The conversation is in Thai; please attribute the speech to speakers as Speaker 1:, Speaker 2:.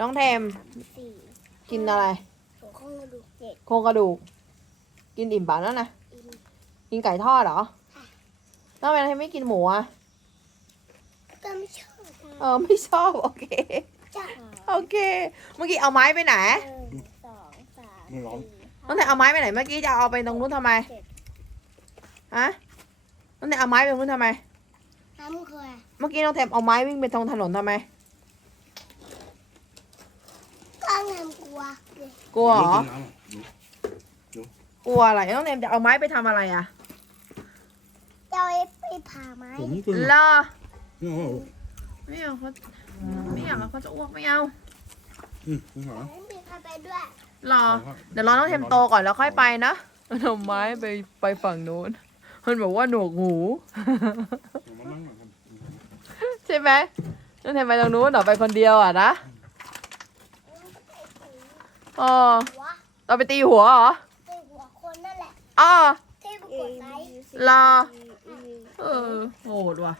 Speaker 1: น้องเทม
Speaker 2: สี่
Speaker 1: กินอะไร
Speaker 2: หัวข้องกระดูกเจ็ด
Speaker 1: โครงกระดูก กินอิ่มเปล่านั่นนะ
Speaker 2: อิน
Speaker 1: กินไก่ทอดเหรอแล้วทำไมน้องเทมไม่กินหมูอะ
Speaker 2: ก็ไม่ชอบ
Speaker 1: เออไม่ชอบโอเค
Speaker 2: จ้า
Speaker 1: โอเค เมื่อกี้เอาไม้ไปไหน
Speaker 2: หนึ่งสองสาม
Speaker 3: มันร้อน
Speaker 2: สี่
Speaker 1: น้องเทมเอาไม้ไปไหนเมื่อกี้จะเอาไปตรงนู้นทำไมฮะน้องเทมเอาไม้ไปตรงนู้นทำไม
Speaker 2: น้ำเคย
Speaker 1: เมื่อกี้น้องเทมเอาไม้วิ่งไปตรงถนนทำไม
Speaker 2: ก็งามกลัวเลย
Speaker 1: กลัวเหรอ
Speaker 3: ไม่กินน้ำอะดู
Speaker 1: กลัวอะไรน้องเทมจะเอาไม้ไปทำอะไรอะ
Speaker 2: เจ้าไอ้ไปผ่าไม้
Speaker 3: ผมกิน
Speaker 1: เหรอ
Speaker 3: ไม่เอา
Speaker 1: ไม่เอาเขาไม่อยากเอาเขาจะอ้วกไม่เอา
Speaker 3: อืมไม่เอา
Speaker 2: ไม่มีใครไปด้วย
Speaker 1: รอ เดี๋ยวรอน้องเทมโตก่อนแล้วค่อยไปนะเอาไม้ไปไปฝั่งนู้น มันบอกว่าหนวกหู
Speaker 3: มานั่งหน่อยครับ
Speaker 1: ใช่ไหมน้องเทมไปตรงนู้นเหรอไปคนเดียวอะนะ อ๋อ
Speaker 2: หัว
Speaker 1: เราไปตีหัวเหรอ
Speaker 2: ไปหัวคนนั่นแหละ
Speaker 1: อ๋อ
Speaker 2: ที่ไปกดไลค์
Speaker 1: รอ เออโหดว่ะ